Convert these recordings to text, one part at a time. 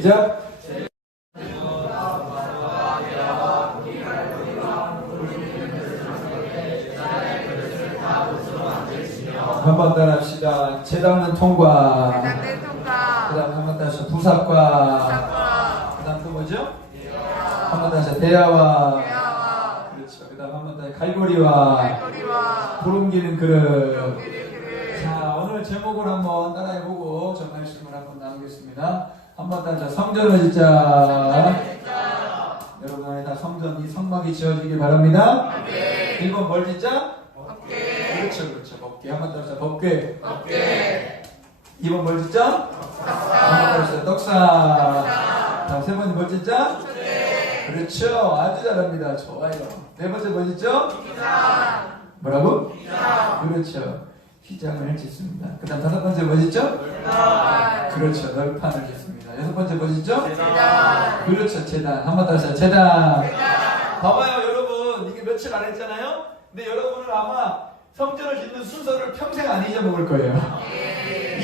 시작. 한번 더 합시다. 재단은 통과. 그 통과 다음 한번 더 하시죠. 부사과. 사과 그 다음 또 뭐죠? 한번 더 하시죠. 대야와. 대화와 그렇죠. 그 다음 한번 더 갈고리와. 발거리와 구름 기는 그릇. 기를 그를 자, 오늘 제목을 한번 따라해보고 저 말씀 을 한번. 한번 따라 성전을 짓자. 여러분 안에 다 성전, 이 성막이 지어지길 바랍니다. 네 1번 뭘 짓자? 어깨 그렇죠, 그렇죠. 법궤. 한번 따라 법궤. 어깨 2번 뭘 짓자? 한번 따라 떡사. 다음 세 번째 뭘 짓자? 그렇죠. 아주 잘합니다. 좋아요. 네 번째 뭐 짓죠? 기사 뭐라고? 그렇죠. 휘장을 짓습니다. 그 다음 다섯 번째 뭐 짓죠? 발 그렇죠. 널판을 짓습니다. 여섯 번째 뭐 짓죠? 대장 그렇죠. 재단. 한번더 하세요. 재단. 대장 봐봐요, 여러분. 이게 며칠 안 했잖아요? 근데 여러분은 아마 성전을 짓는 순서를 평생 안 잊어먹을 거예요.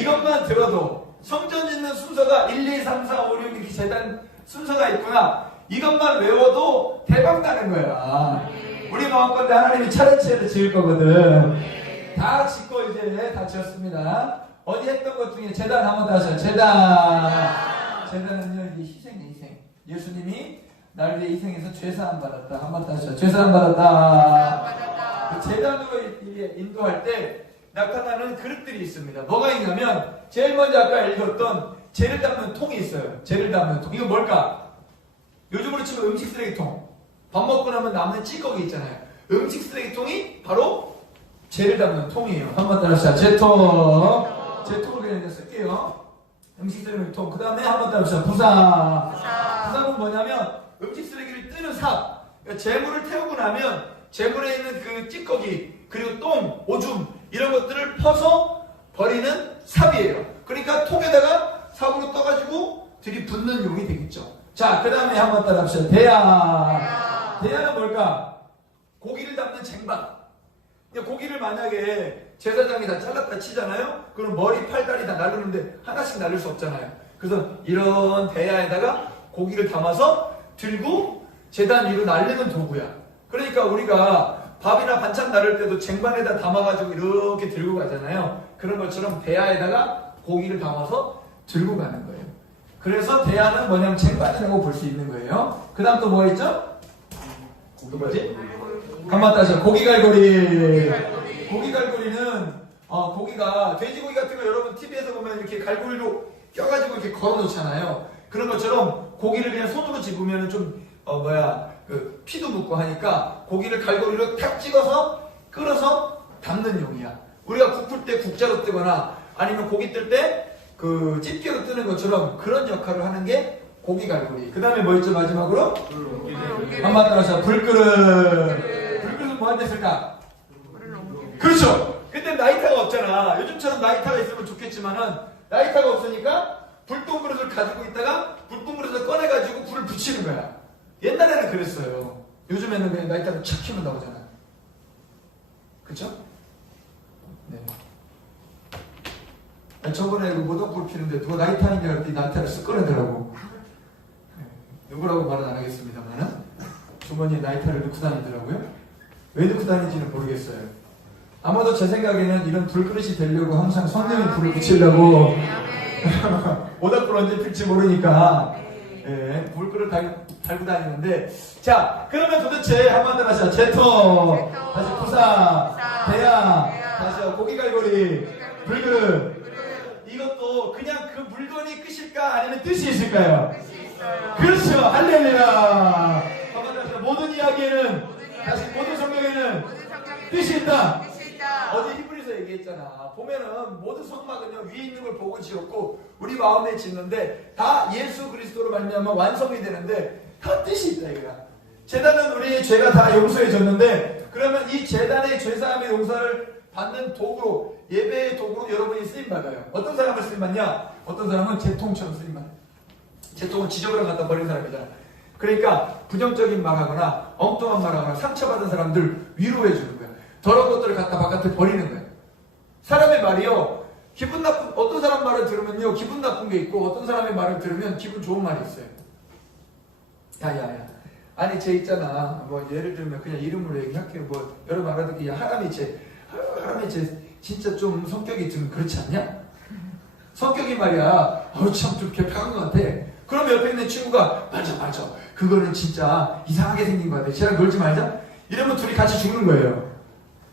이것만 들어도 성전 짓는 순서가 1, 2, 3, 4, 5, 6 이렇게 재단 순서가 있구나. 이것만 외워도 대박 나는 거야. 우리 마음건데 하나님이 차례차례 지을 거거든. 다 짓고 이제 다 지었습니다. 어디 했던 것 중에 재단 한번 더 하세요. 재단. 재단은요, 이게 희생이에요, 희생. 예수님이 날 위해 희생해서 죄사함 받았다. 한번 더 하세요. 죄사함 받았다. 받았다 그 재단으로 이게 인도할 때 나타나는 그릇들이 있습니다. 뭐가 있냐면 제일 먼저 아까 읽었던 재를 담는 통이 있어요. 재를 담는 통. 이거 뭘까? 요즘으로 치면 음식 쓰레기통. 밥 먹고 나면 남는 찌꺼기 있잖아요. 음식 쓰레기통이 바로 재를 담는 통이에요. 한번 따라합시다. 재통. 재통을 그냥 이제 쓸게요. 음식 쓰레기통. 그 다음에 한번 따라합시다. 부사. 기사 부사는 뭐냐면 음식 쓰레기를 뜨는 삽. 그러니까 재물을 태우고 나면 재물에 있는 그 찌꺼기 그리고 똥, 오줌 이런 것들을 퍼서 버리는 삽이에요. 그러니까 통에다가 삽으로 떠가지고 들이붓는 용이 되겠죠. 자, 그 다음에 한 번 따라 합시다. 대야. 대야는 뭘까? 고기를 담는 쟁반. 고기를 만약에 제사장이 다 잘랐다 치잖아요? 그럼 머리, 팔, 다리 다 나르는데 하나씩 나를 수 없잖아요. 그래서 이런 대야에다가 고기를 담아서 들고 재단 위로 날리는 도구야. 그러니까 우리가 밥이나 반찬 나를 때도 쟁반에다 담아가지고 이렇게 들고 가잖아요. 그런 것처럼 대야에다가 고기를 담아서 들고 가는 거예요. 그래서 대야는 뭐냐면 쟁반이라고 볼 수 있는 거예요. 그 다음 또 뭐 있죠? 또 뭐지? 한번 따서 고기갈고리. 갈고리 고기갈고리는 어, 고기가 돼지고기 같은 거 여러분 TV에서 보면 이렇게 갈고리로 껴가지고 이렇게 걸어 놓잖아요. 그런 것처럼 고기를 그냥 손으로 집으면 좀 어, 뭐야 그 피도 묻고 하니까 고기를 갈고리로 탁 찍어서 끌어서 담는 용이야. 우리가 국 풀 때 국자로 뜨거나 아니면 고기 뜰 때 그 집게로 뜨는 것처럼 그런 역할을 하는 게 고기 갈고리. 그 다음에 뭐 있죠 마지막으로? 한번 따라서 불그릇. 뭐할때 쓸까? 그렇죠. 근데 나이타가 없잖아. 요즘처럼 나이타가 있으면 좋겠지만은 나이타가 없으니까 불똥 그릇을 가지고 있다가 불똥 그릇을 꺼내가지고 불을 붙이는 거야. 옛날에는 그랬어요. 요즘에는 그냥 나이타를 착 키면 나오잖아. 그쵸? 네. 아니, 저번에 그 모닥불 피는데 누가 나이타인 줄 알았더니 나이타를 쓱 꺼내더라고. 네. 누구라고 말은 안 하겠습니다만은 주머니에 나이타를 넣고 다니더라고요. 왜 넣고 다니는지는 모르겠어요. 아마도 제 생각에는 이런 불그릇이 되려고 항상 성령이 불을 붙이려고 모닥불 언제 필지 모르니까. 예, 불그릇 달, 달고 다니는데. 자 그러면 도대체 한번 더 하시죠 제토. 다시 부사. 대야. 다시요 고기갈고리. 불그릇 그릇 이것도 그냥 그 물건이 끝일까? 아니면 뜻이 있을까요? 뜻이 있어요. 그렇죠. 할렐루야. 한번 더 하시죠 모든 이야기에는 모든 이야기에는, 다시 모든 성경에는 모든 성경에 뜻이 있다. 뜻이 있다 어제 히브리서 얘기했잖아. 보면은 모든 성막은요 위에 있는 걸 보고 지었고 우리 마음에 짓는데 다 예수 그리스도로 말미암아 완성이 되는데 다 뜻이 있다 이거야. 재단은 우리의 죄가 다 용서해졌는데 그러면 이 재단의 죄사함의 용서를 받는 도구로 예배의 도구로 여러분이 쓰임 받아요. 어떤 사람을 쓰임 받냐? 어떤 사람은 재통처럼 쓰임 받아요. 재통은 지저분한 갖다 버린 사람이잖아. 그러니까 부정적인 말하거나 엉뚱한 말하거나 상처받은 사람들 위로해 주는. 더러운 것들을 갖다 바깥에 버리는 거야. 사람의 말이요 기분 나쁜 어떤 사람 말을 들으면요 기분 나쁜 게 있고 어떤 사람의 말을 들으면 기분 좋은 말이 있어요. 야 야 야. 아니 쟤 있잖아. 뭐 예를 들면 그냥 이름으로 얘기할게요. 뭐 여러분 알아듣기 하람이 쟤 하람이 쟤 진짜 좀 성격이 좀 그렇지 않냐? 성격이 말이야. 어우 참 좀 개편한 것 같아. 그럼 옆에 있는 친구가 맞아 맞아. 그거는 진짜 이상하게 생긴 것 같아. 쟤랑 놀지 말자. 이러면 둘이 같이 죽는 거예요.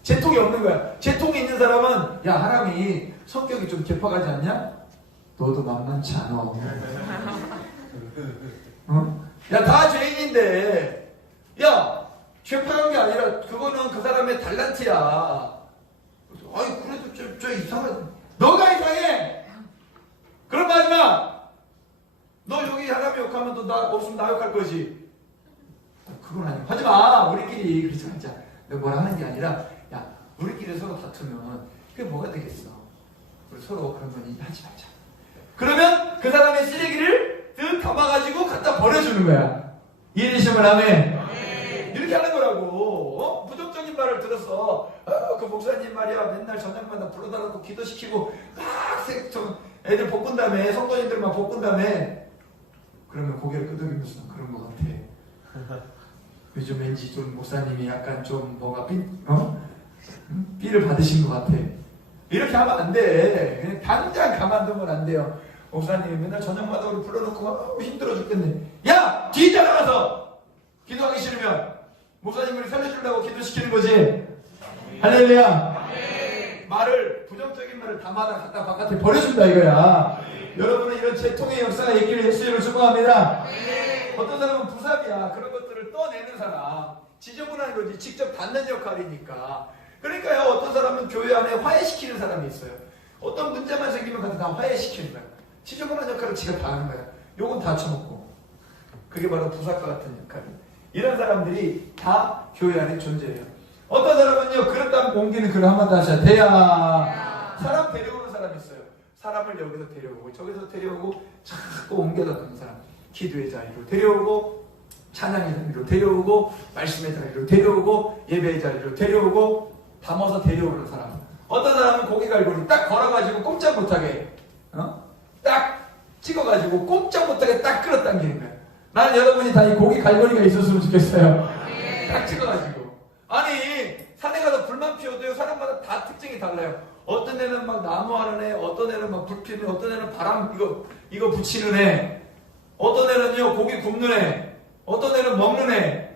재통이 없는 거야. 재통이 있는 사람은 야 하람이 성격이 좀 개파가지 않냐? 너도 만만치 않아. 어? 야다 죄인인데 야 죄파한 게 아니라 그거는 그 사람의 달란트야. 아이 그래도 저, 저 이상하다. 너가 이상해. 그런 말 하지 마. 너 여기 하람이 욕하면 너나 없으면 나 욕할 거지. 그건 아니야. 하지 마. 우리끼리 그러지 말자. 내가 뭐라 하는 게 아니라 야 우리끼리 서로 다투면 그게 뭐가 되겠어. 우리 서로 그런 건 하지 말자. 그러면 그 사람의 쓰레기를 쓱 담아가지고 갖다 버려주는 거야. 이해되시면 하면 이렇게 하는 거라고. 어? 부정적인 말을 들었어. 어, 그 목사님 말이야 맨날 저녁마다 불러달라고 기도시키고 막 애들 볶은 다음에 성도님들만 볶은 다음에 그러면 고개를 끄덕이면서 그런 것 같아. 요즘 왠지 좀 목사님이 약간 좀 뭐가 삐, 어? 응? 삐를 받으신 것 같아. 이렇게 하면 안 돼. 당장 가만두면 안 돼요. 목사님이 맨날 저녁마다 우리 불러놓고 막 힘들어 죽겠네. 야! 뒤져 나가서! 기도하기 싫으면 목사님을 살려주려고 기도시키는 거지. 할렐루야. 말을 부정적인 말을 담아다 갖다 바깥에 버려준다 이거야. 여러분은 이런 재통의 역사가 있기를 예수님을 축복합니다. 어떤 사람은 부삽이야. 그런 것들을 떠내는 사람. 지저분한 거지. 직접 닫는 역할이니까. 그러니까요. 어떤 사람은 교회 안에 화해시키는 사람이 있어요. 어떤 문제만 생기면 갖다 다 화해시키는 거야. 지저분한 역할을 지가 다 하는 거야. 요건 다 쳐먹고. 그게 바로 부사과 같은 역할이에요. 이런 사람들이 다 교회 안에 존재해요. 어떤 사람은요, 담고 옮기는 글을 한마디 하셔야 돼야. 사람 데려오는 사람이 있어요. 사람을 여기서 데려오고, 저기서 데려오고, 자꾸 옮겨다 두는 사람. 기도의 자리로 데려오고, 찬양의 자리로 데려오고, 말씀의 자리로 데려오고, 예배의 자리로 데려오고, 담아서 데려오는 사람. 어떤 사람은 고기 갈고리 딱 걸어가지고 꼼짝 못하게, 어? 딱 찍어가지고 꼼짝 못하게 딱 끌어당기는 거야. 나는 여러분이 다 이 고기 갈고리가 있었으면 좋겠어요. 딱 찍어가지고. 아니, 산에 가서 불만 피워도요, 사람마다 다 특징이 달라요. 어떤 애는 막 나무 하는 애, 어떤 애는 막 불 피는 애, 어떤 애는 바람 이거, 이거 붙이는 애, 어떤 애는요, 고기 굽는 애, 어떤 애는 먹는 애.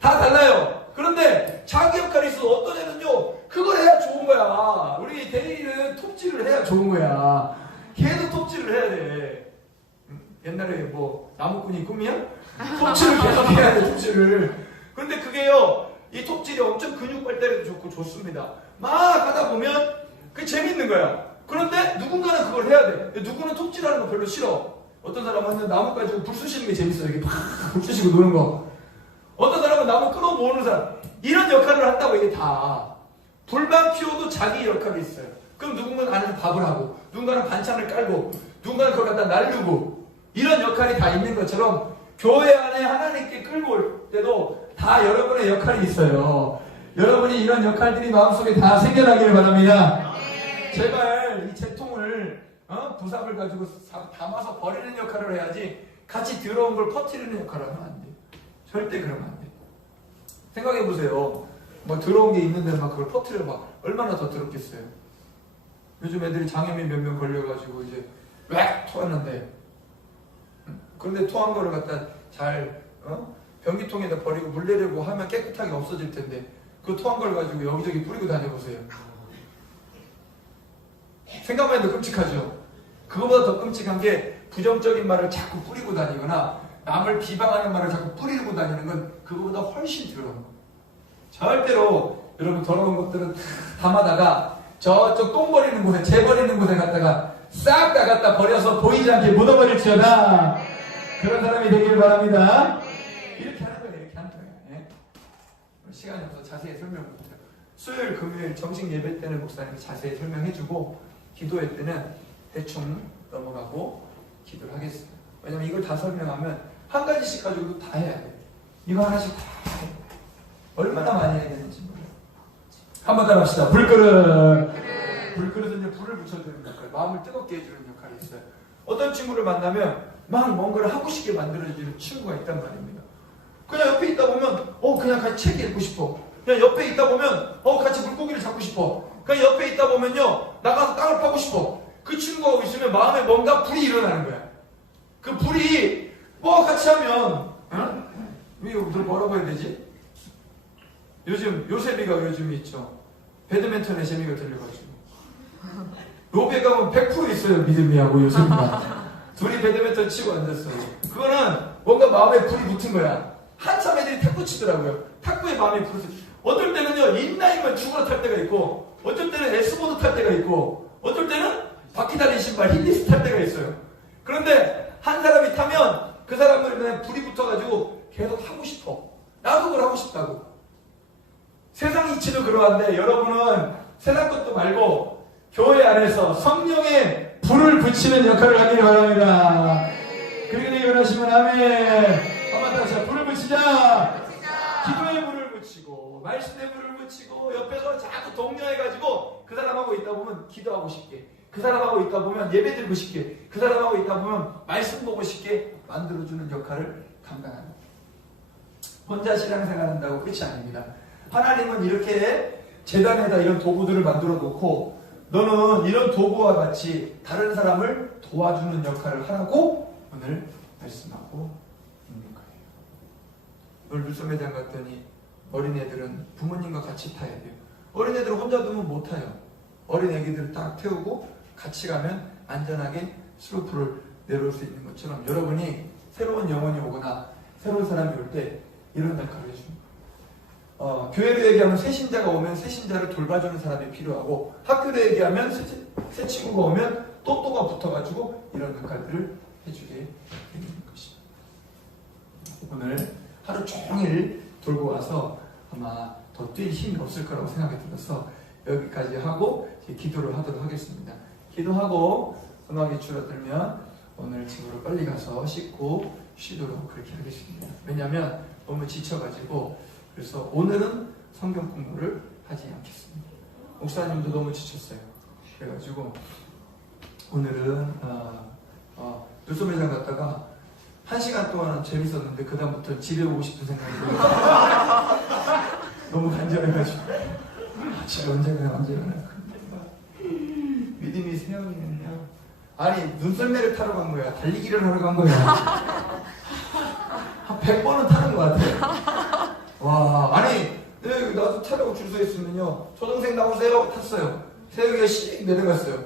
다 달라요. 그런데 자기 역할이 있어. 어떤 애는요, 그걸 해야 좋은 거야. 우리 대리는 톱질을 해야 좋은 거야. 걔도 톱질을 해야 돼. 음, 옛날에 뭐 나무꾼이 꿈이야? 톱질을 계속 해야 돼, 톱질을. 근데 그게요, 이 톱질이 엄청 근육 발달에도 좋고 좋습니다. 막 하다 보면 그게 재밌는 거야. 그런데 누군가는 그걸 해야 돼. 누구는 톱질하는 거 별로 싫어. 어떤 사람은 나무 가지고 불 쑤시는 게 재밌어. 이렇게 팍불 쑤시고 노는 거. 어떤 사람은 나무 끌어 모으는 사람. 이런 역할을 한다고 이게 다. 불만 피워도 자기 역할이 있어요. 그럼 누군가는 안에서 밥을 하고, 누군가는 반찬을 깔고, 누군가는 그걸 갖다 날르고, 이런 역할이 다 있는 것처럼 교회 안에 하나님께 끌고 올 때도 다 여러분의 역할이 있어요. 여러분이 이런 역할들이 마음속에 다 생겨나기를 바랍니다. 제발 이 재통을 어? 부삽을 가지고 사- 담아서 버리는 역할을 해야지 같이 들어온 걸 퍼뜨리는 역할을 하면 안 돼. 절대 그러면 안 돼. 생각해 보세요. 뭐 들어온 게 있는데 막 그걸 퍼뜨려 봐. 얼마나 더 더럽겠어요. 요즘 애들이 장염이 몇 명 걸려가지고 이제 왜 토했는데 음, 그런데 토한 거를 갖다 잘 어? 변기통에다 버리고 물 내려고 하면 깨끗하게 없어질 텐데 그 토한 걸 가지고 여기저기 뿌리고 다녀보세요. 생각만 해도 끔찍하죠. 그거보다 더 끔찍한 게 부정적인 말을 자꾸 뿌리고 다니거나 남을 비방하는 말을 자꾸 뿌리고 다니는 건 그거보다 훨씬 더러운 거예요. 절대로 여러분 더러운 것들은 다 담아다가 저쪽 똥 버리는 곳에 재 버리는 곳에 갖다가 싹 다 갖다 버려서 보이지 않게 묻어버릴지어다 그런 사람이 되길 바랍니다. 이렇게 하는 거예요. 이렇게 하는 거예요. 예? 시간이 없어서 자세히 설명 못해요. 수요일, 금요일 정식 예배 때는 목사님이 자세히 설명해주고 기도회 때는 대충 넘어가고 기도를 하겠습니다. 왜냐면 이걸 다 설명하면 한 가지씩 가지고도 다 해야 돼. 이거 하나씩 다 해야 돼. 얼마나 많이 해야 되는지 몰라요. 한 번 따라 합시다. 불그릇. 불그릇은 이제 불을 붙여주는 역할, 마음을 뜨겁게 해주는 역할이 있어요. 어떤 친구를 만나면 막 뭔가를 하고 싶게 만들어주는 친구가 있단 말입니다. 그냥 옆에 있다 보면 어 그냥 같이 책 읽고 싶어. 그냥 옆에 있다 보면 어 같이 물고기를 잡고 싶어. 그냥 옆에 있다 보면요 나가서 땅을 파고 싶어. 그 친구하고 있으면 마음에 뭔가 불이 일어나는 거야. 그 불이 뭐 같이 하면 어? 이거 뭐라고 해야 되지? 요즘 요셉이가 요즘 있죠. 배드민턴에 재미가 들려가지고 로베 가면 100% 있어요 믿음이하고 요셉이가 둘이 배드민턴 치고 앉았어요. 그거는 뭔가 마음에 불이 붙은 거야. 한참 애들이 탁구 치더라고요. 탁구에 마음이 불이 어떨 때는요 인라인만 죽으러 탈 때가 있고 어떨 때는 S보드 탈 때가 있고 어떨 때는 바퀴 달린 신발 힐리스 탈 때가 있어요. 그런데 한 사람이 타면 그 사람은 그냥 불이 붙어가지고 계속 하고 싶어. 나도 그걸 하고 싶다고. 세상 이치도 그러한데 여러분은 세상 것도 말고 교회 안에서 성령의 불을 붙이는 역할을 하기를 바랍니다. 그렇게 원하시면 아멘. 한번 다시 불을 붙이자. 기도의 불을 붙이고 말씀의 불을 붙이고 옆에서 자꾸 독려해가지고 그 사람하고 있다 보면 기도하고 싶게 그 사람하고 있다 보면 예배 드리고 싶게 그 사람하고 있다 보면 말씀 보고 싶게 만들어주는 역할을 감당합니다. 혼자 신앙생활 한다고 끝이 아닙니다. 하나님은 이렇게 재단에다 이런 도구들을 만들어 놓고 너는 이런 도구와 같이 다른 사람을 도와주는 역할을 하라고 오늘 말씀하고 있는 거예요. 오늘 눈썹매장 갔더니 어린애들은 부모님과 같이 타야 돼요. 어린애들 혼자 두면 못 타요. 어린애기들 딱 태우고 같이 가면 안전하게 슬로프를 내려올 수 있는 것처럼 여러분이 새로운 영혼이 오거나 새로운 사람이 올 때 이런 역할을 해줍니다. 어, 교회로 얘기하면 새 신자가 오면 새 신자를 돌봐주는 사람이 필요하고 학교로 얘기하면 새, 새 친구가 오면 또또가 붙어가지고 이런 역할들을 해주게 되는 것입니다. 오늘 하루 종일 돌고 와서 아마 더 뛸 힘이 없을 거라고 생각이 들어서 여기까지 하고 기도를 하도록 하겠습니다. 기도하고 음악이 줄어들면 오늘 집으로 빨리 가서 씻고 쉬도록 그렇게 하겠습니다. 왜냐하면 너무 지쳐가지고 그래서 오늘은 성경 공부를 하지 않겠습니다. 목사님도 너무 지쳤어요. 그래가지고 오늘은 어, 어, 눈썹 매장 갔다가 한 시간 동안은 재밌었는데 그 다음부터 집에 오고 싶은 생각이 들어요. 너무 간절해가지고 아, 집에 언제 가나 언제 가나 믿음이 세영이는요 아니 눈썰매를 타러 간 거야. 달리기를 하러 간 거야. 한 100번은 타는 것 같아. 와 아니 네, 나도 타려고 줄 서 있으면요. 초등생 나오세요. 탔어요. 세영이가 씩 내려갔어요.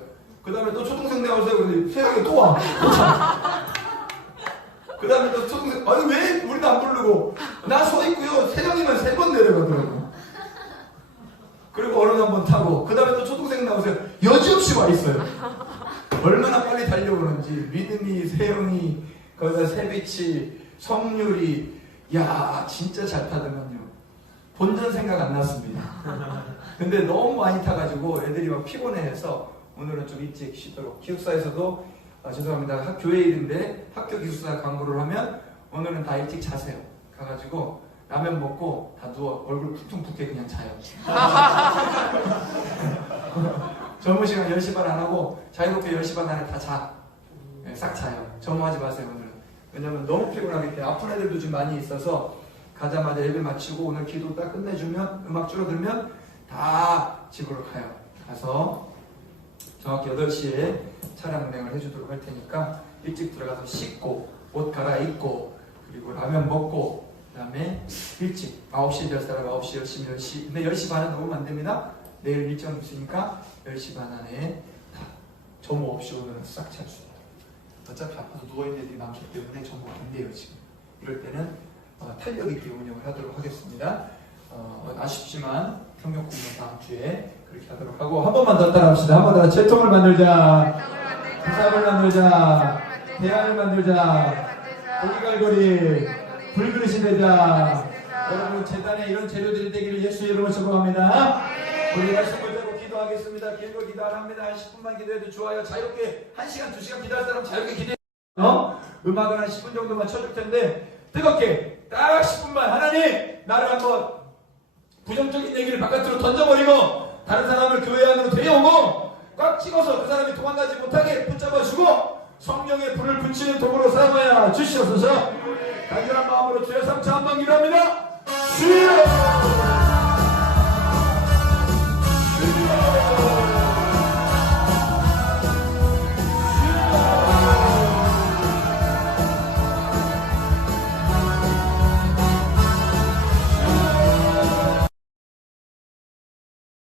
그 다음에 또 초등생 나오세요. 근데 세영이가 또와. 그 다음에 또 초등생 아니 왜 우리도 안 부르고? 나 서 있고요. 세영이만 세번 내려가더라고. 그리고 어른 한 번 타고 그 다음에 또 초등생 나오세요. 여지없이 와 있어요 얼마나 빨리 달려오는지 믿음이 세영이 거기다 세비치 성률이. 야 진짜 잘 타더만요. 본전 생각 안 났습니다. 근데 너무 많이 타가지고 애들이 막 피곤해해서 오늘은 좀 일찍 쉬도록. 기숙사에서도 아, 죄송합니다. 학, 교회 일인데 학교 기숙사 광고를 하면 오늘은 다 일찍 자세요. 가가지고 라면 먹고 다 누워 얼굴 푹퉁 붓게 그냥 자요 점심 시간 10시 반 안 하고 자유롭게 10시 반 안에 다 자. 네, 싹 자요. 점호하지 마세요, 오늘은. 왜냐면 너무 피곤하기 때문에 아픈 애들도 좀 많이 있어서 가자마자 예배 마치고 오늘 기도 딱 끝내주면 음악 줄어들면 다 집으로 가요. 가서 정확히 8시에 차량 운행을 해주도록 할 테니까 일찍 들어가서 씻고 옷 갈아입고 그리고 라면 먹고 그 다음에 일찍 9시에 될 사람 9시 열심히 10시 근데 10시 반은 넘으면 안 됩니다. 내일 일정 있으니까 10시 반 안에 다 점호 없이 오늘은 싹 차주세요. 어차피 아파서 누워있는 애들이 많기 때문에 점호가 안 돼요 지금. 이럴 때는 어, 탄력 있게 운영을 하도록 하겠습니다. 어, 아쉽지만 성경 공부 다음 주에 그렇게 하도록 하고 한 번만 더 따라합시다. 한 번더 재통을 만들자. 부상을 만들자. 대안을 만들자. 고기갈고리. 불그릇이 되자. 여러분 재단에 이런 재료들이 되기를 예수 이름으로 축복합니다. 우리 말씀 붙잡고 기도하겠습니다. 길고 기도 안 합니다. 10분만 기도해도 좋아요. 자유롭게 1시간, 2시간 기도할 사람 자유롭게 기도해. 어? 음악은 한 10분 정도만 쳐줄 텐데 뜨겁게 딱 10분만 하나님 나를 한번 부정적인 얘기를 바깥으로 던져버리고 다른 사람을 교회 안으로 데려오고 꽉 찍어서 그 사람이 도망가지 못하게 붙잡아주고 성령의 불을 붙이는 도구로 삼아야 주시옵소서 간절한 마음으로 주의 삼차 한번 기도합니다